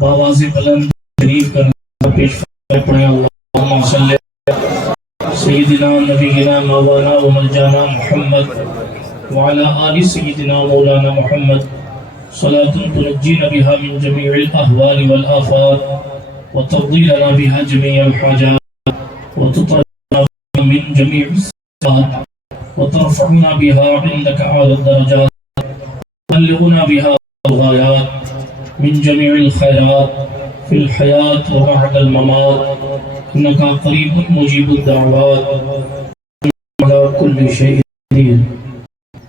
باواز بلند شریف کا پیش پڑھیں اللہم صلی سیدنا نبینا مولانا و مرجانا محمد وعلى آل سیدنا مولانا محمد صلاة تنجینا بها من جميع الأهوال والآفات وتقضي لنا بها جميع الحاجات وتطهرنا من جميع السيئات وترفعنا بها عندك أعلى الدرجات وتبلغنا بها الغايات من جميع الخيرات في الحياة وبعد الممات إنك قريب مجيب الدعوات على كل شيء قدير.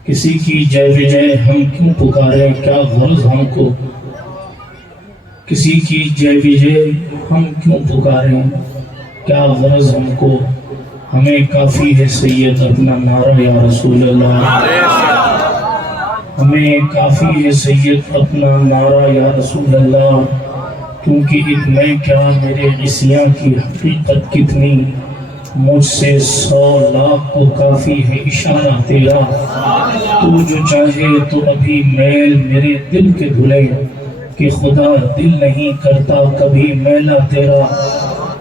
کسی کی جے وجہ ہم کیوں پکاریں، کیا غرض ہم کو؟ کسی کی جے وجہ ہم کیوں پکاریں، کیا غرض ہم کو؟ ہمیں کافی ہے سید اپنا نعرہ یا رسول اللہ، ہمیں کافی ہے سید اپنا نعرہ یا رسول اللہ، کیونکہ ایک میں کیا میرے عصیاں کی حقیقت کتنی، مجھ سے 100 لاکھ کو کافی ہے اشارہ تیرا، تو جو چاہے تو ابھی میل میرے دل کے دھلے، کہ خدا دل نہیں کرتا کبھی میلا تیرا.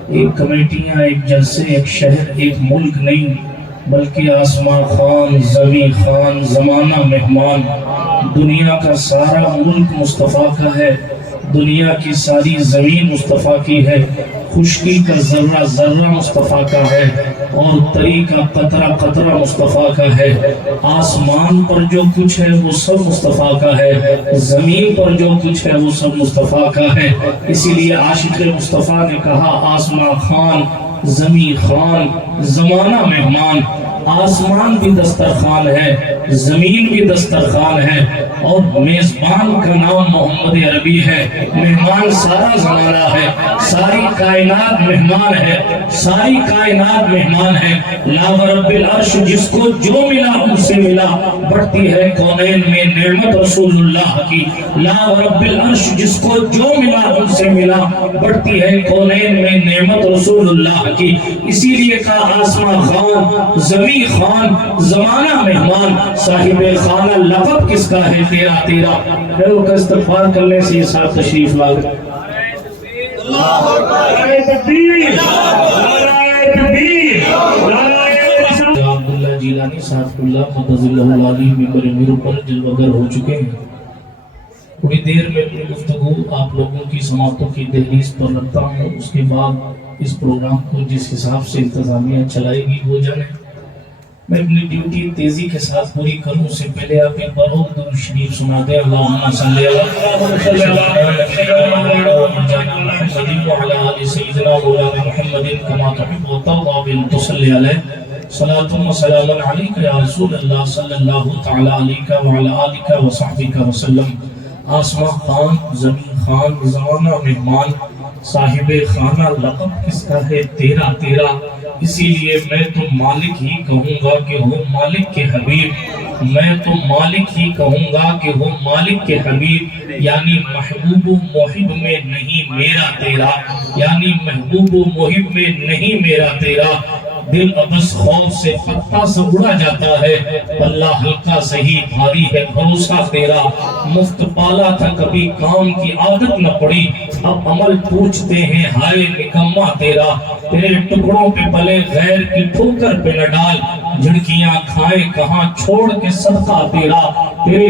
ایک کمیٹیاں، ایک جلسے، ایک شہر، ایک ملک نہیں، بلکہ آسمان خان، زمین خان، زمانہ مہمان. دنیا کا سارا ملک مصطفیٰ کا ہے، دنیا کی ساری زمین مصطفیٰ کی ہے، خشکی کا ذرہ ذرہ مصطفیٰ کا ہے، اور تری کا قطرہ قطرہ مصطفیٰ کا ہے. آسمان پر جو کچھ ہے وہ سب مصطفیٰ کا ہے، زمین پر جو کچھ ہے وہ سب مصطفیٰ کا ہے. اسی لیے عاشق مصطفیٰ نے کہا آسمان خان، زمین خان، زمانہ مہمان. آسمان بھی دسترخوان ہے، زمین بھی دسترخوان ہے، اور میزبان کا نام محمد عربی ہے. مہمان سارا زمانہ ہے، ساری کائنات مہمان ہے، ساری کائنات مہمان ہے. لا رب العرش جس کو جو ملا ان سے ملا، بڑھتی ہے کونین میں نعمت رسول اللہ کی. لا رب العرش جس کو جو ملا ان سے ملا، بڑھتی ہے کونین میں نعمت رسول اللہ کی. اسی لیے کہا آسمان خان، زمین خان، زمانہ مہمان. صاحب خانہ لقب کس کا ہے؟ تیرا تیرا. پھر کا استغفار کرنے سے یہ صاحب تشریف لا گئے. عبداللہ جیلانی صاحب اللہ متضل العالی ممبر امیر پر جلوگر ہو چکے ہیں. تھوڑی دیر میں اپنی گفتگو آپ لوگوں کی سماعتوں کی دہلیز پر رکھتا ہوں. اس کے بعد اس پروگرام کو جس حساب سے انتظامیہ چلائے گی وہ جانے. میں اپنی ڈیوٹی تیزی کے ساتھ پوری کروں اس سے پہلے آپ ایک بار اور درود شریف سنا دیں. اللہم صلی علی سیدنا مولانا محمد کما تحب و ترضى بن تصلی علیہ صلاۃ و سلام علیک یا رسول اللہ صلی اللہ تعالی علیہ وعلی آلہ و صحبہ وسلم. آسمان خان، زمین خان، زمانہ مہمان. صاحب خانہ لقب کس کا ہے؟ تیرا تیرا. اسی لیے میں تو مالک ہی کہوں گا کہ ہو مالک کے حبیب. میں تو مالک ہی کہوں گا کہ ہو مالک کے حبیب. یعنی محبوب و محب میں نہیں میرا تیرا، یعنی محبوب و محب میں نہیں میرا تیرا. دل ابس خوف سے پتہ سا اڑا جاتا ہے، پلہ ہلکا سہی بھاری ہے بھروسہ تیرا. مفت پالا تھا کبھی کام کی عادت نہ پڑی، اب عمل پوچھتے ہیں ہائے نکما تیرا. تیرے ٹکڑوں پہ پلے غیر کی ٹھوکر پہ نہ ڈال، جھڑکیاں کھائے کہاں چھوڑ کے صدقہ تیرا. تیرے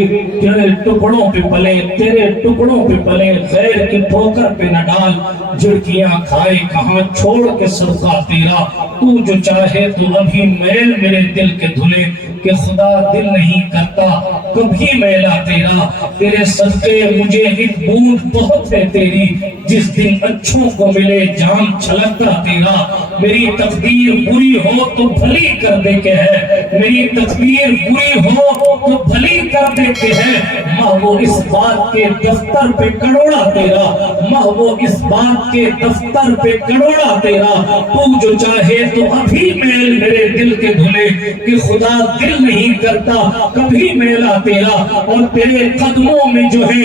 ٹکڑوں پہ پلے، تیرے ٹکڑوں پہ پلے غیر کی ٹھوکر پہ نہ ڈال، جھڑکیاں کھائے کہاں چھوڑ کے صدقہ تیرا. تو جو چاہے تو ابھی میل میرے دل کے دھلے، کہ خدا دل نہیں کرتا کبھی میلا تیرا. تیرے صدقے مجھے ایک بوند بہت ہے تیری، جس دن اچھوں کو ملے جان چھلکتا تیرا. میری تقدیر بری ہو تو بھلی کر دے کے ہے، میری تقدیر بری ہو تو بھلی کر دے کے ہے. محو اس بات کے دفتر پہ کروڑا تیرا، محو اس بات کے دفتر پہ کروڑا تیرا. تو جو چاہے تو ابھی میل میرے دل کے دھلے، کہ خدا دل نہیں کرتا کبھی میلا تیرا. اور تیرے قدموں میں جو ہے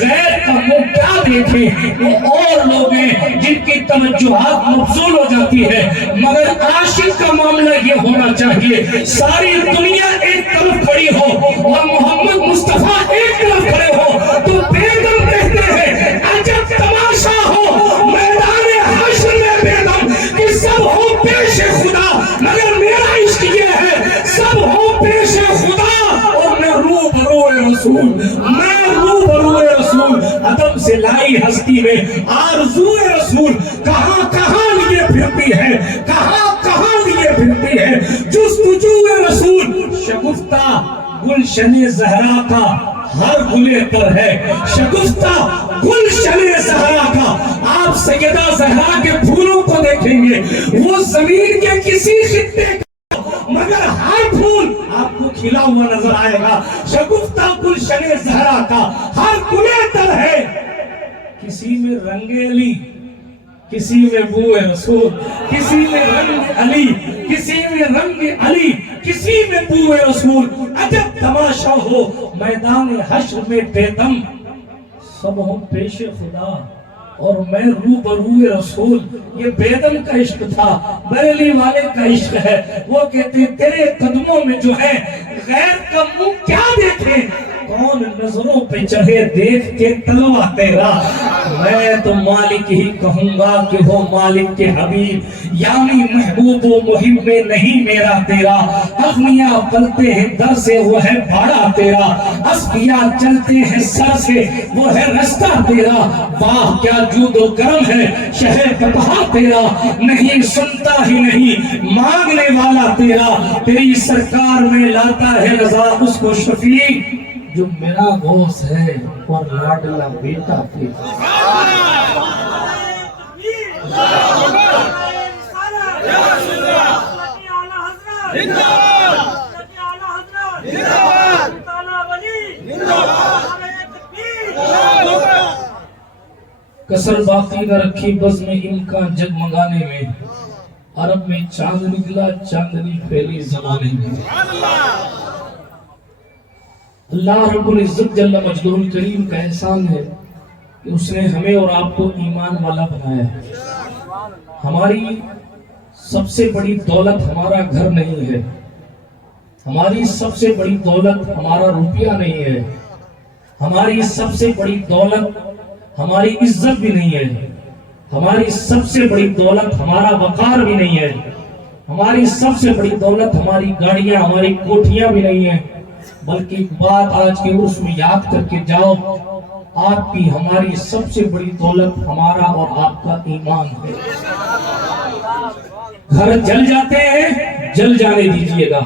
غیر کا منہ کیا دیکھے، وہ اور لوگ ہیں جن کی توجہات مبذول ہو جاتی ہے. مگر عاشق کا معاملہ یہ ہونا چاہیے ساری دنیا ایک طرف کھڑی ہو اور محمد مصطفیٰ ایک طرف کھڑے ہو تو بیگم کہتے ہیں عجب تماشا رسول، میں روبرو رسول، ادب سے لائی ہستی میں آرزو رسول، کہاں کہاں لیے پھرتی ہے، کہاں کہاں لیے پھرتی ہے جستجو رسول، شگفتہ گلشن زہرا کا ہر گلے پر ہے، شگفتہ گلشن زہرا کا۔ آپ سیدہ زہرا کے پھولوں کو دیکھیں گے، وہ زمین کے کسی خطے کا مگر ہر پھول آپ کو کھلا ہوا نظر آئے گا۔ شگفتہ گلشن زہرا کا ہر گلے پر ہے، کسی میں رنگ علی، کسی میں بو رسول، کسی میں رنگ علی، کسی میں رنگ علی، کسی میں بو رسول۔ عجب تماشا ہو میدان حشر میں بے دم، سب ہم پیش خدا اور میں روبرو رسول۔ یہ بے دم کا عشق تھا، بریلی والے کا عشق ہے۔ وہ کہتے تیرے قدموں میں جو ہے غیر کا منہ کیا دیکھے، کون نظروں پہ چڑھے دیکھ کے تلوا تیرا۔ میں تو مالک ہی کہوں گا کہ ہو مالک کے حبیب، یعنی محبوب و محب میں نہیں میرا تیرا۔ اغنیاء پلتے ہیں در سے وہ ہے بھاڑا تیرا، اسقیاء چلتے ہیں سر سے وہ ہے رستہ تیرا۔ واہ کیا جود و کرم ہے شہ فتح تیرا، نہیں سنتا ہی نہیں مانگنے والا تیرا۔ تیری سرکار میں لاتا ہے رضا اس کو شفیع، جو میرا غوث ہے اور لاڈلا بیٹا تیرا۔ کسر باقی نہ رکھی بزم امکان جگمگانے میں، عرب میں چاند نکلا چاندنی پھیلی زمانے میں۔ اللہ رب العزت جل مجدہ الکریم کا احسان ہے کہ اس نے ہمیں اور آپ کو ایمان والا بنایا ہے۔ ہماری سب سے بڑی دولت ہمارا گھر نہیں ہے، ہماری سب سے بڑی دولت ہمارا روپیہ نہیں ہے، ہماری سب سے بڑی دولت ہماری عزت بھی نہیں ہے، ہماری سب سے بڑی دولت ہمارا وقار بھی نہیں ہے، ہماری سب سے بڑی دولت ہماری گاڑیاں ہماری کوٹھیاں بھی نہیں ہیں، بلکہ ایک بات آج کے عرس میں یاد کر کے جاؤ، آپ کی ہماری سب سے بڑی دولت ہمارا اور آپ کا ایمان ہے۔ گھر جل جاتے ہیں جل جانے دیجئے گا،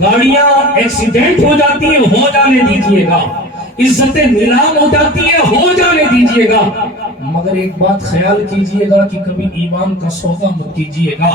گاڑیاں ایکسیڈنٹ ہو جاتی ہیں ہو جانے دیجئے گا، عزتیں نیلام ہو جاتی ہیں ہو جانے دیجئے گا، مگر ایک بات خیال کیجئے گا کہ کبھی ایمان کا سودا مت کیجئے گا۔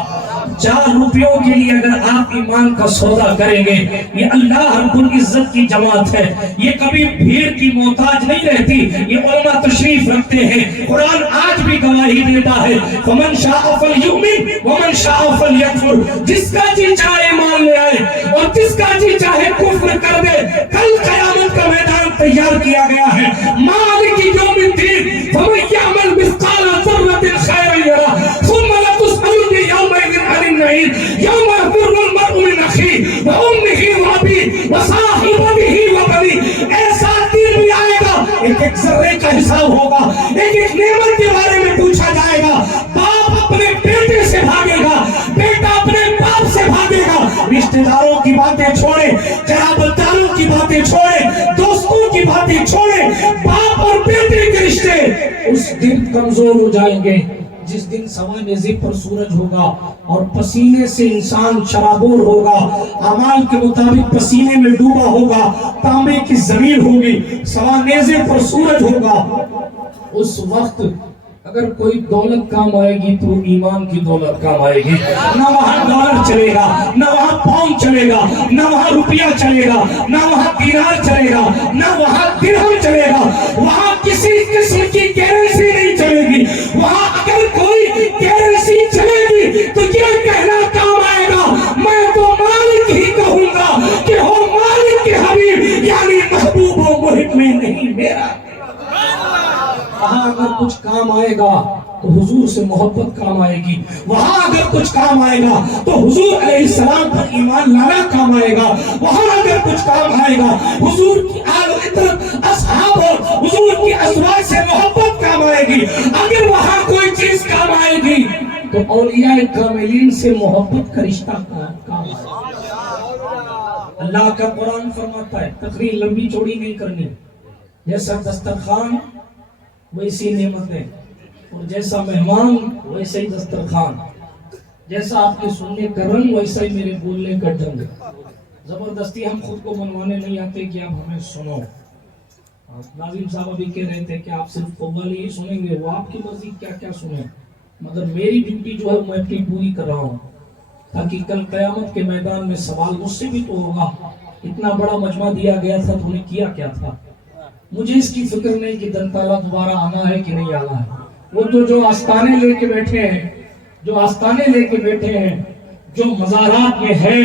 4 روپیوں کے لیے اگر آپ ایمان کا سودا کریں گے، یہ اللہ رب العزت کی جماعت ہے، یہ کبھی بھیڑ کی محتاج نہیں رہتی، یہ علماء تشریف رکھتے ہیں۔ قرآن آج بھی گواہی دیتا ہے فَمَنْ شَاءَ فَلْيُؤْمِنْ وَمَنْ شَاءَ فَلْيَكْفُرْ، جس کا جی چاہے ایمان لے آئے اور جس کا جی چاہے کفر کر دے۔ کل قیامت کا میدان تیار کیا گیا ہے، مالک یوم الدین، فَمَنْ يَعْمَلْ مِثْقَالَ ذَرَّةٍ خَيْرًا يَرَهُ ثُمَّ لَتُسْأَلُنَّ يَوْمَئِذٍ عَنِ النَّعِيمِ يَوْمَ يَفِرُّ الْمَرْءُ مِنْ أَخِيهِ وَأُمِّهِ وَأَبِيهِ وَصَاحِبَتِهِ وَبَنِيهِ۔ ایسا دن بھی آئے گا، ایک ایک ذرے کا حساب ہوگا، ایک ایک نعمت کے بارے میں پوچھا جائے گا۔ باپ اپنے بیٹے سے بھاگے گا، بیٹا اپنے باپ سے بھاگے گا۔ رشتہ داروں کی باتیں چھوڑیں، قرابت داروں کی باتیں چھوڑیں، دوستوں کی باتیں چھوڑیں، باپ اور بیٹے کے رشتے اس دن کمزور ہو جائیں گے جس دن سوانح پر سورج ہوگا اور پسینے سے انسان شرابور ہوگا، اعمال کے مطابق پسینے میں ڈوبا ہوگا، تانبے کی زمین ہوگی، سوانح پر سورج ہوگا۔ اس وقت اگر کوئی دولت کام آئے گی تو ایمان کی دولت کام آئے گی۔ نہ وہاں ڈالر چلے گا، نہ وہاں پاؤنڈ چلے گا، نہ وہاں روپیہ چلے گا، نہ وہاں دینار چلے گا، نہ وہاں درہم چلے گا، وہاں کسی قسم کی کرنسی نہیں چلے گی۔ وہاں اگر کوئی کرنسی چلے گی تو یہ کہنا کام آئے گا میں تو مالک ہی کہوں گا کہ ہو مالک کے حبیب، یعنی محبوب و محب میں نہیں میرا۔ وہاں اگر کچھ کام آئے گا تو حضور سے محبت کام آئے گی، وہاں اگر کچھ کام آئے گا تو حضور علیہ السلام پر ایمان لانا کام آئے گا، وہاں اگر کچھ کام آئے گا حضور کی آل و عطر اصحاب اور حضور کی ازواج سے محبت کام آئے گی۔ اگر وہاں کوئی چیز کام آئے گی تو اولیاء کاملین سے محبت کا رشتہ کام آئے گا۔ اللہ کا قرآن فرماتا ہے تقریر لمبی چوڑی نہیں کرنی، جیسا دسترخوان ویسی نعمتیں، اور جیسا مہمان ویسے ہی دسترخوان، جیسا آپ کے سننے کا رنگ ویسا ہی میرے بولنے کا ڈھنگ۔ زبردستی ہم خود کو منوانے نہیں آتے کہ آپ ہمیں سنو۔ ناظم صاحب ابھی کہہ رہے تھے کہ آپ صرف قوالی ہی سنیں گے، وہ آپ کی مرضی کیا کیا سنیں، مگر میری ڈیوٹی جو ہے میں اپنی پوری کر رہا ہوں، تاکہ کل قیامت کے میدان میں سوال مجھ سے بھی تو ہوگا، اتنا بڑا مجمع دیا گیا تھا تو نے کیا کیا تھا۔ مجھے اس کی فکر نہیں کہ دنتالا دوبارہ آنا ہے کہ نہیں آنا ہے، وہ تو جو آستانے لے کے بیٹھے ہیں، جو آستانے لے کے بیٹھے ہیں، جو مزارات میں ہیں،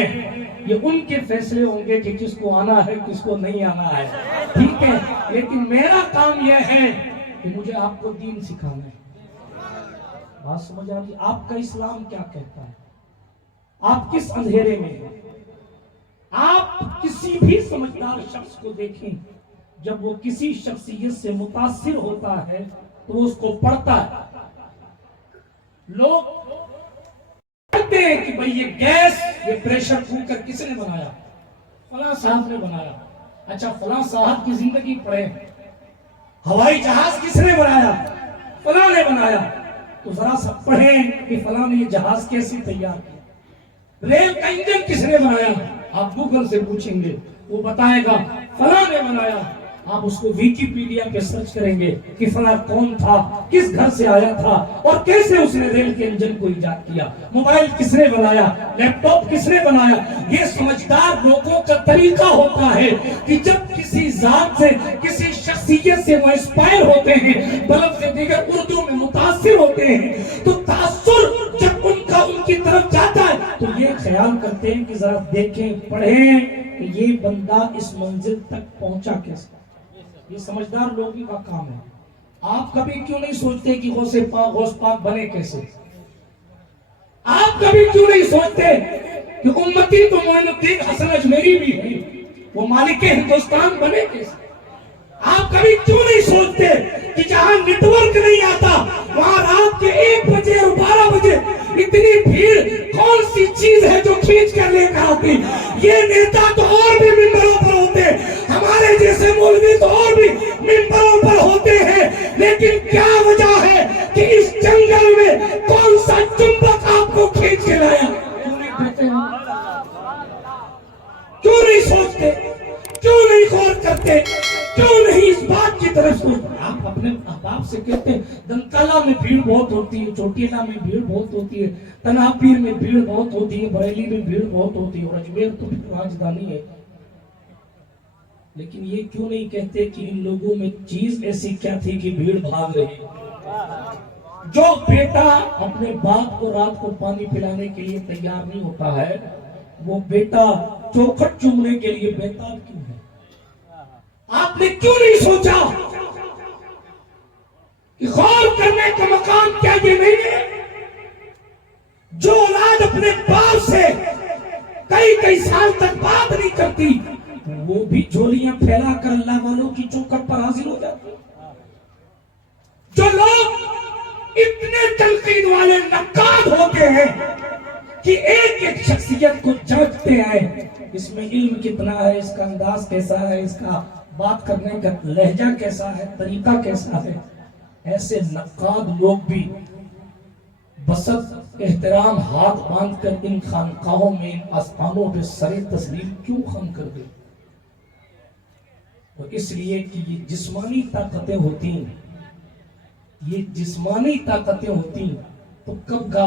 یہ ان کے فیصلے ہوں گے کہ کس کو آنا ہے کس کو نہیں آنا ہے، ٹھیک ہے، لیکن میرا کام یہ ہے کہ مجھے آپ کو دین سکھانا ہے۔ بات سمجھ آ گئی؟ آپ کا اسلام کیا کہتا ہے؟ آپ کس اندھیرے میں ہیں؟ آپ کسی بھی سمجھدار شخص کو دیکھیں، جب وہ کسی شخصیت سے متاثر ہوتا ہے تو وہ اس کو پڑھتا ہے۔ لوگ کہتے ہیں کہ بھئی یہ گیس، یہ پریشر کوکر کس نے بنایا؟ فلاں صاحب نے بنایا۔ اچھا فلاں صاحب کی زندگی پڑھیں۔ ہوائی جہاز کس نے بنایا؟ فلاں نے بنایا۔ تو ذرا سا پڑھیں کہ فلاں نے یہ جہاز کیسے تیار کیا۔ ریل کا انجن کس نے بنایا؟ آپ گوگل سے پوچھیں گے، وہ بتائے گا فلاں نے بنایا۔ آپ اس کو ویکیپیڈیا پہ سرچ کریں گے کہ فلاں کون تھا، کس گھر سے آیا تھا، اور کیسے اس نے ریل کے انجن کو ایجاد کیا۔ موبائل کس نے بنایا؟ لیپ ٹاپ کس نے بنایا؟ یہ سمجھدار لوگوں کا طریقہ ہوتا ہے کہ جب کسی ذات سے، کسی شخصیت سے وہ انسپائر ہوتے ہیں، بلکہ سے دیگر اردو میں متاثر ہوتے ہیں، تو تاثر جب ان کا ان کی طرف جاتا ہے تو یہ خیال کرتے ہیں کہ ذرا دیکھیں پڑھیں کہ یہ بندہ اس منزل تک پہنچا کیسے۔ یہ سمجھدار لوگوں کا کام ہے۔ آپ کبھی کیوں نہیں سوچتے کہ غوث پاک بنے کیسے؟ آپ کبھی کیوں نہیں سوچتے کہ امتی تو معین الدین حسن اجمیری بھی ہے، وہ مالک ہندوستان بنے کیسے؟ آپ کبھی کیوں نہیں سوچتے کہ جہاں نیٹ ورک نہیں آتا وہاں رات کے 1 بجے اور 12 بجے اتنی بھیڑ کون سی چیز ہے جو کھینچ کر لے کر آتی؟ یہ نیتا تو اور بھی ممبروں پر ہوتے، ہمارے جیسے مولوی تو اور بھی ممبروں پر ہوتے ہیں، لیکن کیا وجہ ہے کہ اس جنگل میں کون سا چمبک آپ کو کھینچ کے لایا؟ کیوں نہیں سوچتے؟ کیوں نہیں غور کرتے؟ کیوں نہیں اس بات کی طرف سوچتے؟ آپ اپنے احباب سے کہتے ہیں دنتالا میں بھیڑ بہت ہوتی ہے، چوٹیلا میں بھیڑ بہت ہوتی ہے، تناپیر میں بھیڑ بہت ہوتی ہے، بریلی میں بھیڑ بہت ہوتی ہے، اور اجمیر تو راجدھانی ہے۔ لیکن یہ کیوں نہیں کہتے کہ ان لوگوں میں چیز ایسی کیا تھی کہ بھیڑ بھاگ رہی؟ جو بیٹا اپنے باپ کو رات کو پانی پلانے کے لیے تیار نہیں ہوتا ہے، وہ بیٹا چوکھٹ چومنے کے لیے بیتاب کیوں ہے؟ آپ نے کیوں نہیں سوچا کہ غور کرنے کا مقام کیا یہ نہیں ہے؟ جو اولاد اپنے باپ سے کئی سال تک بات نہیں کرتی، وہ بھی جھولیاں پھیلا کر اللہ والوں کی چوکھٹ پر حاضر ہو جاتی۔ جو لوگ اتنے تنقید والے نقاد ہوتے ہیں کہ ایک ایک شخصیت کو جانچتے ہیں، اس میں علم کتنا ہے، اس کا انداز کیسا ہے، اس کا بات کرنے کا لہجہ کیسا ہے، طریقہ کیسا ہے، ایسے نقاد لوگ بھی بسط احترام ہاتھ باندھ کر ان خانقاہوں میں، ان آستانوں پہ سر تسلیم کیوں خم کر دیں؟ اور اس لیے کہ یہ جسمانی طاقتیں ہوتی ہیں، یہ جسمانی طاقتیں ہوتی ہیں تو کب کا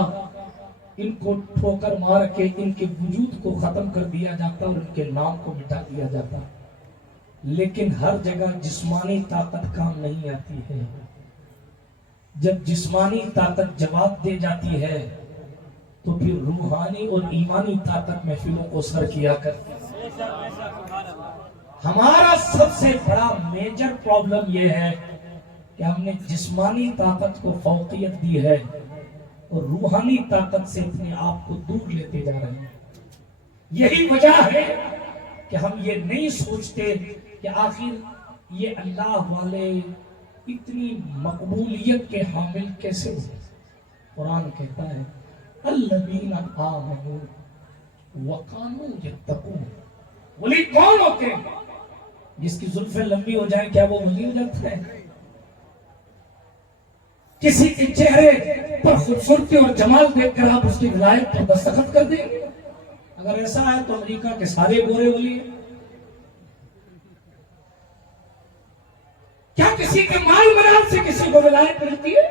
ان کو ٹھوکر مار کے ان کے وجود کو ختم کر دیا جاتا اور ان کے نام کو مٹا دیا جاتا۔ لیکن ہر جگہ جسمانی طاقت کام نہیں آتی ہے۔ جب جسمانی طاقت جواب دے جاتی ہے تو پھر روحانی اور ایمانی طاقت محفلوں کو سر کیا کرتی ہے۔ ہمارا سب سے بڑا میجر پرابلم یہ ہے کہ ہم نے جسمانی طاقت کو فوقیت دی ہے اور روحانی طاقت سے اپنے آپ کو دور لیتے جا رہے ہیں۔ یہی وجہ ہے کہ ہم یہ نہیں سوچتے کہ آخر یہ اللہ والے اتنی مقبولیت کے حامل کیسے ہوتے؟ قرآن کہتا ہے الذین آمنوا وکانوا یتقون، ولی کون ہوتے ہیں؟ جس کی زلفیں لمبی ہو جائیں کیا وہ ولی ہو جاتا ہے؟ کسی کے چہرے پر خوبصورتی اور جمال دیکھ کر آپ اس کی ولایت پر دستخط کر دیں گے؟ اگر ایسا ہے تو امریکہ کے سارے گورے ولی ہیں۔ کیا کسی کے مال منال سے کسی کو ولایت ملتی ہے؟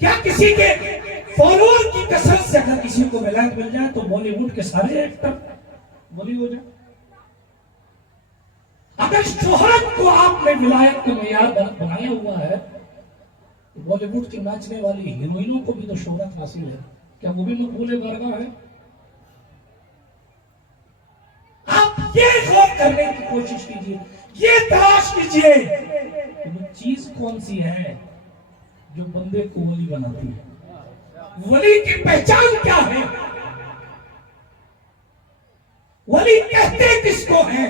کیا کسی کے فالوور کی کثرت سے اگر کسی کو ولایت مل جائے تو بالی ووڈ کے سارے ایکٹر ولی ہو جائیں؟ اگر شہرت کو آپ نے ولایت کا معیار بنایا ہوا ہے تو بالی ووڈ کی ناچنے والی ہیروئنوں کو بھی تو شہرت حاصل ہے، کیا وہ بھی مقبول درگاہ ہے؟ آپ یہ غور کرنے کی کوشش کیجیے، یہ تلاش کیجیے کہ وہ چیز کون سی ہے جو بندے کو ولی بناتی ہے۔ ولی کی پہچان کیا ہے؟ ولی کہتے کس کو ہیں؟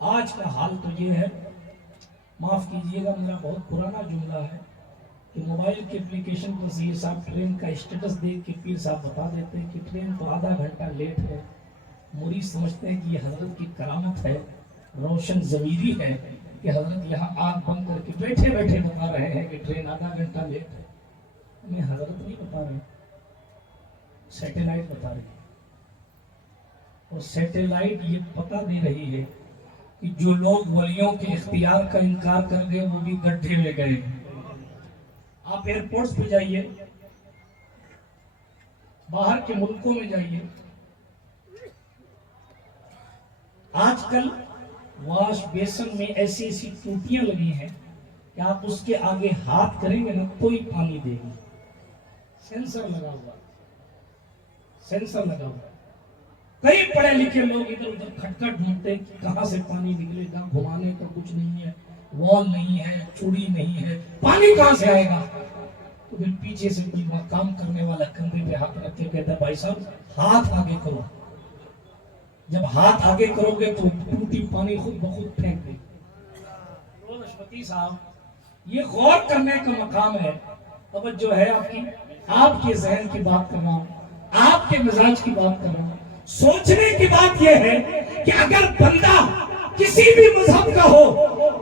آج کا حال تو یہ ہے، معاف کیجئے گا میرا بہت پرانا جملہ ہے، کہ موبائل کے اپلیکیشن پر سید صاحب ٹرین کا اسٹیٹس دیکھ کے پیر صاحب بتا دیتے ہیں کہ ٹرین تو آدھا گھنٹہ لیٹ ہے، مرید سمجھتے ہیں کہ یہ حضرت کی کرامت ہے، روشن ضمیری ہے کہ حضرت یہاں آنکھ بند کر کے بیٹھے بیٹھے بتا رہے ہیں کہ ٹرین آدھا گھنٹہ لیٹ ہے۔ ہمیں حضرت نہیں بتا رہے، سیٹلائٹ بتا رہی ہے، اور سیٹلائٹ یہ پتا دے رہی ہے کہ جو لوگ ولیوں کے اختیار کا انکار کر گئے وہ بھی گڈھے میں گئے۔ آپ ایئرپورٹس پہ جائیے، باہر کے ملکوں میں جائیے، آج کل واش بیسن میں ایسی ایسی ٹوٹیاں لگی ہیں کہ آپ اس کے آگے ہاتھ کریں گے نا تو ہی پانی دے گی، سینسر لگا ہوا، سینسر لگا ہوا۔ کئی پڑھے لکھے لوگ ادھر ادھر کھٹکھٹ ڈھونڈتے کہ کہاں سے پانی نکلے گا، گھمانے کا کچھ نہیں ہے، وال نہیں ہے، چوڑی نہیں ہے، پانی کہاں سے آئے گا؟ تو پھر پیچھے سے کوئی کام کرنے والا کندھے پہ ہاتھ رکھ کے کہتا ہے بھائی صاحب ہاتھ آگے کرو، جب ہاتھ آگے کرو گے تو ٹوٹی پانی خود بخود پھینک دے۔ رشوتی صاحب یہ غور کرنے کا مقام ہے، توجہ ہے آپ کی، آپ کے ذہن کی بات کر رہا ہوں، آپ کے مزاج کی بات کر رہا ہوں۔ سوچنے کی بات یہ ہے کہ اگر بندہ کسی بھی مذہب کا ہو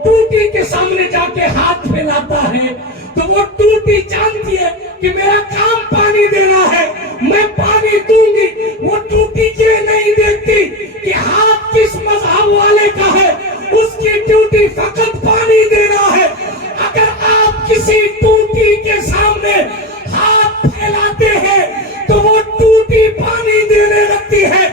ٹوٹی کے سامنے جا کے ہاتھ پھیلاتا ہے تو وہ ٹوٹی جانتی ہے کہ میرا کام پانی دینا ہے، میں پانی دوں گی۔ وہ ٹوٹی یہ نہیں دیکھتی کہ ہاتھ کس مذہب والے کا ہے، اس کی ڈیوٹی فقط پانی دینا ہے۔ اگر آپ کسی ٹوٹی کے سامنے ہاتھ پھیلاتے ہیں تو وہ ٹوٹی پانی دینے لگتی ہے۔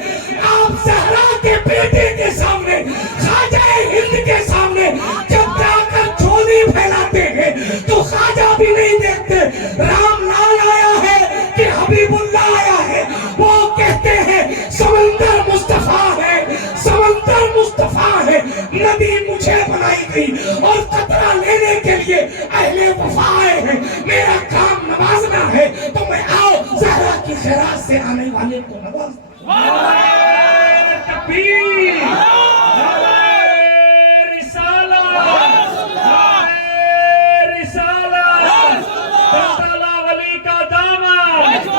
آپ زہرا کے بیٹے کے سامنے، خواجہ ہند کے سامنے جب جا کر جھولی پھیلاتے ہیں تو خواجہ بھی نہیں دیکھتے رام لال آیا ہے کہ حبیب اللہ آیا ہے، وہ کہتے ہیں سمندر مصطفیٰ ہے، سمندر مصطفیٰ ہے، ندی مجھے بنائی گئی اور قطرہ لینے کے لیے اہل وفا آئے ہیں، میرا کام نوازنا ہے تو میں آؤ زہرا کی خیرات سے آنے والے کو نواز۔ تکبیر، رسالہ، اللہ ولی کا دامن،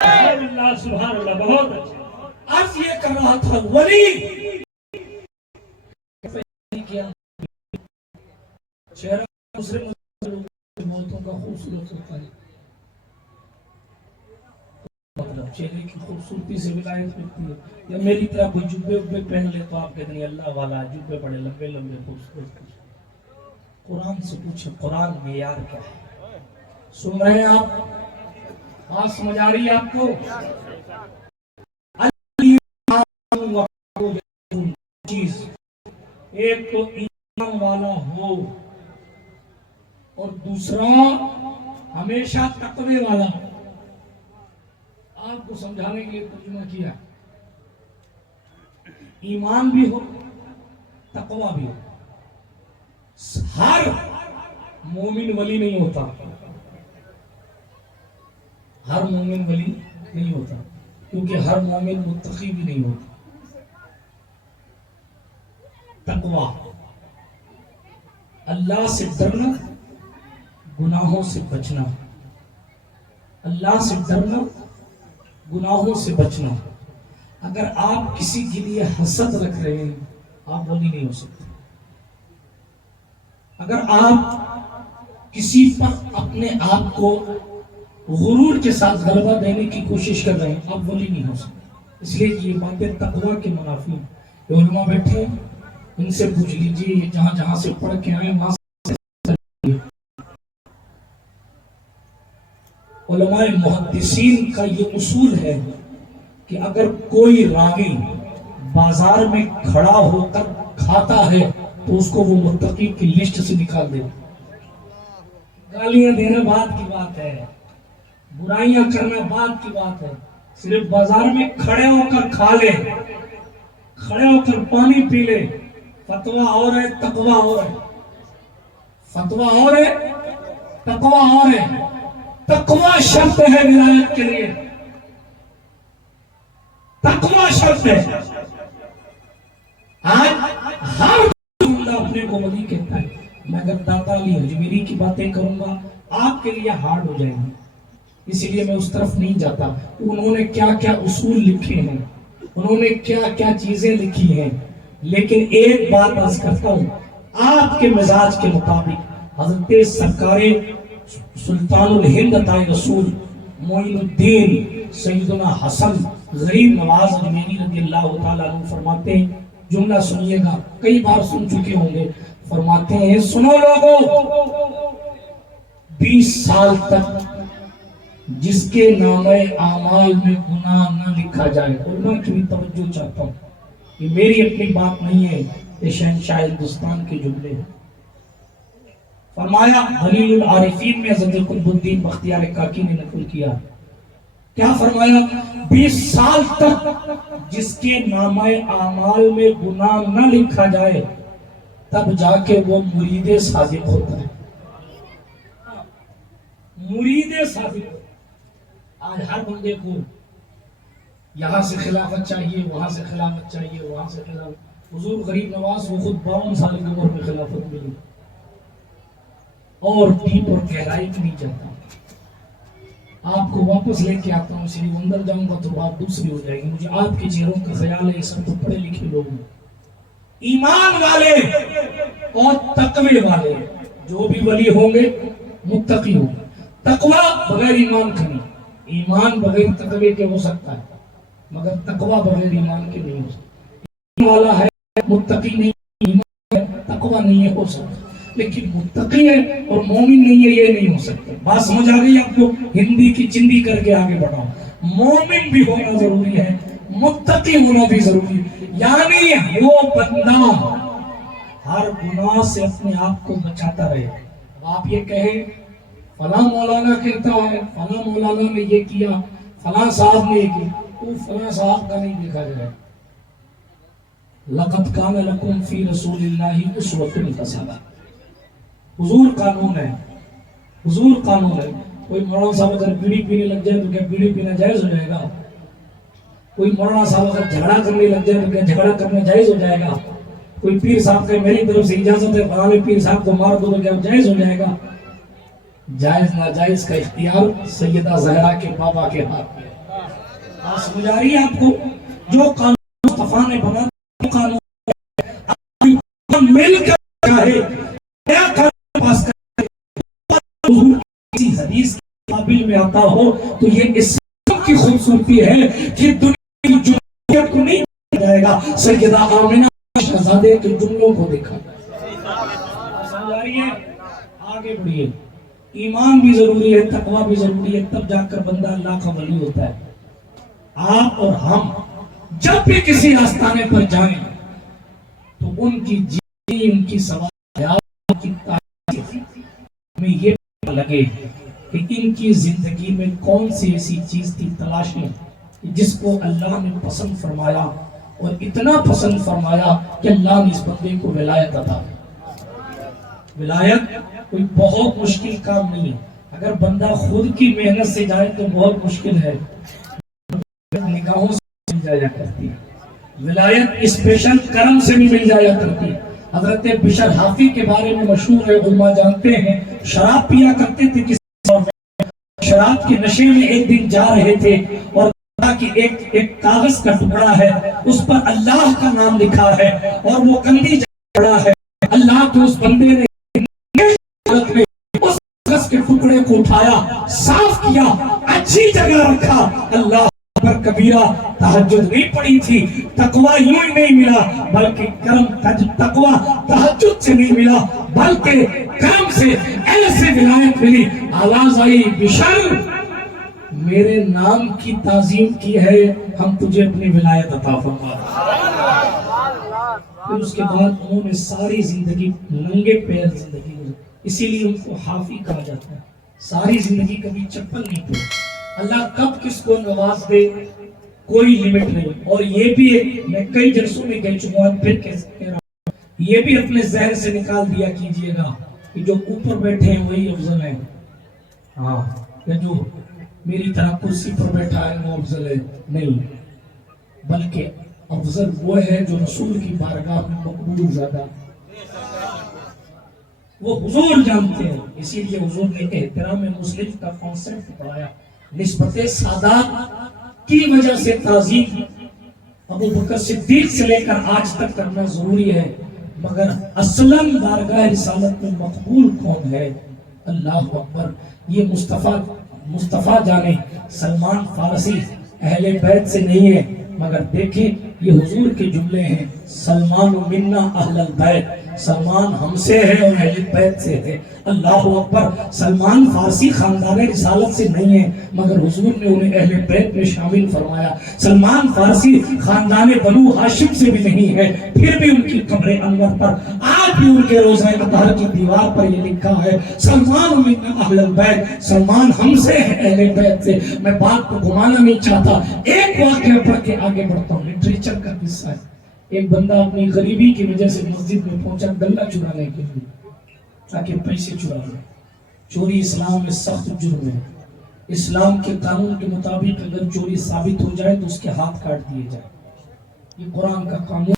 اللہ سبحان اللہ۔ بہت اچھا، عرض یہ کر رہا تھا ولی کیا چہرہ دوسرے موتوں کا خوبصورت ہوتا ہے، مطلب چہرے کی خوبصورتی سے ولایت ملتی ہے، یا میری طرح کوئی جبے وبے پہن لے تو آپ کہتے ہیں اللہ والا جبے بڑے لمبے لمبے خوبصورت۔ قرآن سے پوچھیں قرآن معیار کیا ہے؟ سن رہے ہیں آپ؟ بات سمجھ آ رہی ہے آپ کو؟ چیز ایک تو ایمان والا ہو اور دوسرا ہمیشہ تقوی والا ہو۔ آپ کو سمجھانے کے لیے ترجمہ کیا، ایمان بھی ہو تقوی بھی ہو۔ ہر مومن ولی نہیں ہوتا، ہر مومن ولی نہیں ہوتا، کیونکہ ہر مومن متقی بھی نہیں ہوتا۔ تقوی اللہ سے ڈرنا، گناہوں سے بچنا، اللہ سے ڈرنا، گناہوں سے بچنا. اگر آپ کسی کے لیے حسد رکھ رہے ہیں آپ ولی نہیں ہو سکتے. اگر آپ کسی پر اپنے آپ کو غرور کے ساتھ غلبہ دینے کی کوشش کر رہے ہیں آپ ولی نہیں ہو سکتے. اس لیے یہ باتیں تقوی کے منافی ہیں. جو علماء بیٹھے ہیں ان سے پوچھ لیجیے یہ جہاں جہاں سے پڑھ کے آئے وہاں سے. علماء محدثین کا یہ اصول ہے کہ اگر کوئی راوی بازار میں کھڑا ہو کر کھاتا ہے تو اس کو وہ متقی کی لسٹ سے نکال دے. گالیاں دینا بات کی بات ہے, برائیاں کرنا بات کی بات ہے. صرف بازار میں کھڑے ہو کر کھا لے, کھڑے ہو کر پانی پی لے, فتویٰ اور ہے تقویٰ اور ہے. فتویٰ اور ہے تقویٰ اور ہے. تقویٰ شرط ہے ولایت کے لیے, تقویٰ شرط ہے. آج ہر بندہ اپنے کو ولی کہتا ہے. میں اگر داتا علی اجمیری کی باتیں کروں گا آپ کے لیے ہارڈ ہو جائیں گے, اسی لیے میں اس طرف نہیں جاتا. انہوں نے کیا کیا اصول لکھے ہیں, انہوں نے کیا کیا چیزیں لکھی ہیں. لیکن ایک بات عرض کرتا ہوں, آپ کے مزاج کے مطابق حضرت سرکار سلطان الہند عطائے رسول معین الدین سیدنا حسن غریب نواز اجمیری رضی اللہ تعالیٰ عنہ فرماتے ہیں, جملہ سنیے گا, کئی بار سن چکے ہوں گے. فرماتے ہیں سنو لوگوں, 20 سال تک جس کے نامہ اعمال میں گناہ نہ لکھا جائے. علماء کی بھی توجہ چاہتا ہوں, یہ میری اپنی بات نہیں ہے, یہ شہنشاہ ہندوستان کے جملے ہیں. فرمایا دلیل العارفین میں حضرت قطب الدین بختیار کاکی نے نقل کیا. کیا فرمایا, 20 سال تک جس کے نامہ اعمال میں گناہ نہ لکھا جائے تب جا کے وہ مرید صادق ہوتا ہے. مرید صادق. آج ہر بندے کو یہاں سے خلافت چاہیے, وہاں سے خلافت چاہیے, وہاں سے خلافت. حضور غریب نواز وہ خود 52 سال کی عمر میں خلافت ملی اور ڈیپ اور گہرائی میں نہیں جاتا. آپ کو واپس لے کے آتا ہوں, سری اندر جاؤں گا تو بات دوسری ہو جائے گی. مجھے آپ کے چہروں کا خیال ہے, سب تو پڑھے لکھے لوگ ہیں, ایمان والے اور تقوی والے. جو بھی ولی ہوں گے متقی ہوں گے. تقوی بغیر ایمان کا نہیں, ایمان بغیر تقوی کے ہو سکتا ہے مگر تقوی بغیر ایمان کے نہیں ہو سکتا. ایمان والا ہے متقی نہیں, ایمان ہے تقوی نہیں ہے, ہو سکتا. لیکن متقی ہے اور مومن نہیں ہے یہ نہیں ہو سکتا. بات سمجھ آ گئی آپ کو؟ ہندی کی چندی کر کے آگے بڑھاؤ. مومن بھی ہونا ضروری ہے, متقی ہونا بھی ضروری ہے. یعنی وہ بندہ ہر گناہ سے اپنے آپ کو بچاتا رہے. اب آپ یہ کہیں فلاں مولانا کہتا ہے, فلاں مولانا نے یہ کیا, فلاں صاحب نے یہ کیا, تو فلاں صاحب کا نہیں دیکھا جائے. لقد کان لکم فی رسول اللہ اسوۃ حسنہ. حضور قانون ہے, حضور قانون ہے. کوئی مولانا صاحب اگر بیڑی پینے لگ جائے تو کیا بیڑی پینا جائز ہو جائے گا؟ کوئی مولانا صاحب اگر جھگڑا کرنے لگ جائے تو کیا جھگڑا کرنا جائز ہو جائے گا؟ کوئی پیر صاحب کہ میری طرف سے اجازت ہے فلاں پیر صاحب کو مار دو تو کیا جائز ہو جائے گا؟ جائز ناجائز کا اختیار سیدہ زہرا کے بابا کے ہاتھ میں. بات سمجھ آ رہی ہے آپ کو؟ جو قانون مصطفیٰ نے بنا قانون مل کر چاہے کیا قانون پاس کرے, حضور کسی حدیث کے قابل میں آتا ہو تو یہ اسلام کی خوبصورتی ہے کہ دنیا کی جمہوریت کو نہیں دیکھا جائے گا, سیدہ آمنہ شہزادے کے جملوں کو دیکھا جائے گا. سمجھ آ رہی ہے؟ آگے بڑھیے. ایمان بھی ضروری ہے, تقوی بھی ضروری ہے, تب جا کر بندہ اللہ کا ولی ہوتا ہے. آپ اور ہم جب بھی کسی آستانے پر جائیں تو ان کی جیونی, ان کی سوال کی تاریخ ہمیں یہ پتہ لگے کہ ان کی زندگی میں کون سی ایسی چیز تھی تلاشیں جس کو اللہ نے پسند فرمایا, اور اتنا پسند فرمایا کہ اللہ نے اس بندے کو ولایت عطا. ولایت کوئی بہت مشکل کام نہیں ہے. اگر بندہ خود کی محنت سے جائے تو بہت مشکل ہے, نگاہوں سے مل جایا کرتی ہے. ولایت اسپیشل کرم سے بھی مل جایا کرتی ہے. حضرت بشر حافی کے بارے میں مشہور ہے, علماء جانتے ہیں, شراب پیا کرتے تھے. کسی شراب کے نشے میں ایک دن جا رہے تھے اور کہ ایک کاغذ کا ٹکڑا ہے، اس پر اللہ کا نام لکھا ہے، اور وہ کندھی پڑا ہے، اللہ کے اس بندے نے اس کاغذ کے ٹکڑے کو اٹھایا، صاف کیا، اچھی جگہ رکھا، اللہ پر کبیرہ تہجد نہیں پڑی تھی، تقوی یوں ہی نہیں ملا، بلکہ کرم تقوی تہجد سے نہیں ملا، بلکہ کرم سے ایسے ولایت ملی۔ آواز آئی بشر میرے نام کی تعظیم کی ہے، ہم تجھے اپنی ولایت عطا فرما۔ پھر اس کے بعد انہوں نے ساری زندگی ننگے پیر زندگی گزاری، اسی لیے ان کو حافی کہا جاتا ہے، ساری زندگی کبھی چپل نہیں پہنے۔ اللہ کب کس کو نواز دے کوئی لیمٹ نہیں۔ اور یہ بھی میں کئی جلسوں میں کہہ چکا ہوں، پھر کہہ رہا ہوں، یہ بھی اپنے ذہن سے نکال دیا کیجئے گا کہ جو اوپر بیٹھے ہیں وہی افضل ہیں، ہاں، یا جو میری طرح کرسی پر بیٹھا ہے وہ افضل ہے، نہیں، بلکہ افضل وہ ہے جو رسول کی بارگاہ میں مقبول زیادہ، وہ حضور جانتے ہیں۔ اسی لیے حضور نے احترام مسلم کا کانسیپٹ پڑھایا، نسبت سادات کی وجہ سے تعظیم ابو بکر صدیق سے لے کر آج تک کرنا ضروری ہے، مگر اصلاً بارگاہ رسالت میں مقبول کون ہے؟ اللہ اکبر۔ یہ مصطفیٰ جانے سلمان فارسی اہل بیت سے نہیں ہے، مگر دیکھیں یہ حضور کے جملے ہیں، سلمان منا اہل البیت، سلمان ہم سے ہے اور اہل بیت سے ہے۔ اللہ اکبر۔ سلمان فارسی خاندان رسالت سے نہیں ہے، مگر حضور نے انہیں اہل بیت میں شامل فرمایا۔ سلمان فارسی خاندان بنو ہاشم سے بھی نہیں ہے، پھر بھی ان کی قبر انور پر آج بھی ان کے روضہ اطہر کی دیوار پر یہ لکھا ہے، سلمان من اہل البیت، سلمان ہم سے ہے اہل بیت سے۔ میں بات کو گھمانا نہیں چاہتا، ایک واقعہ پڑھ کے آگے بڑھتا ہوں، لٹریچر کا قصہ ہے۔ ایک بندہ اپنی غریبی کی وجہ سے مسجد میں پہنچا گلہ چرانے کے لیے، تاکہ پیسے چرا لے۔ چوری اسلام میں سخت جرم ہے، اسلام کے قانون کے مطابق اگر چوری ثابت ہو جائے تو اس کے ہاتھ کاٹ دیے جائے، یہ قرآن کا قانون